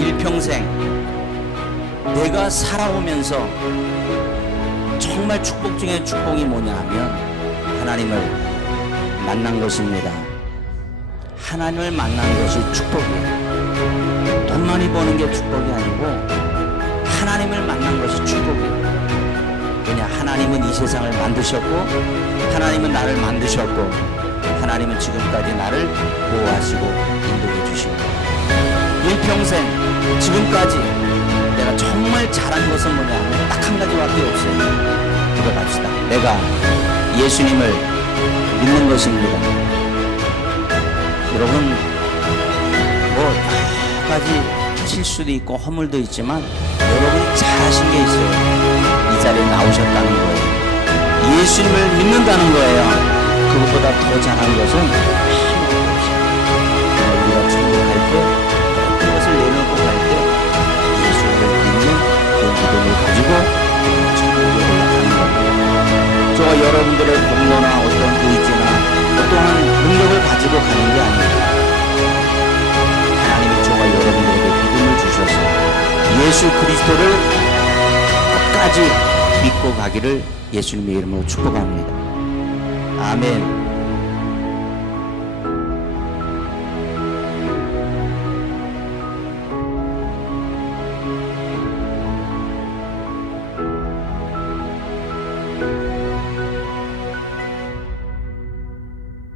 일평생 내가 살아오면서 정말 축복 중에 축복이 뭐냐 하면 하나님을 만난 것입니다. 하나님을 만난 것이 축복이에요. 돈 많이 버는 게 축복이 아니고 하나님을 만난 것이 축복이에요. 왜냐 하나님은 이 세상을 만드셨고 하나님은 나를 만드셨고 하나님은 지금까지 나를 보호하시고 지금까지 내가 정말 잘한 것은 뭐냐 하면 딱한 가지밖에 없어요. 들어갑시다. 내가 예수님을 믿는 것입니다. 여러분 뭐 여러 가지 실수도 있고 허물도 있지만 여러분이 잘하신 게 있어요. 이 자리에 나오셨다는 거예요. 예수님을 믿는다는 거예요. 그것보다 더 잘한 것은 가지고. 저가 여러분들의 공로나 어떤 의지나 어떠한 능력을 가지고 가는 게 아닙니다. 하나님이 저와 여러분들에게 믿음을 주셔서 예수 그리스도를 끝까지 믿고 가기를 예수님의 이름으로 축복합니다. 아멘.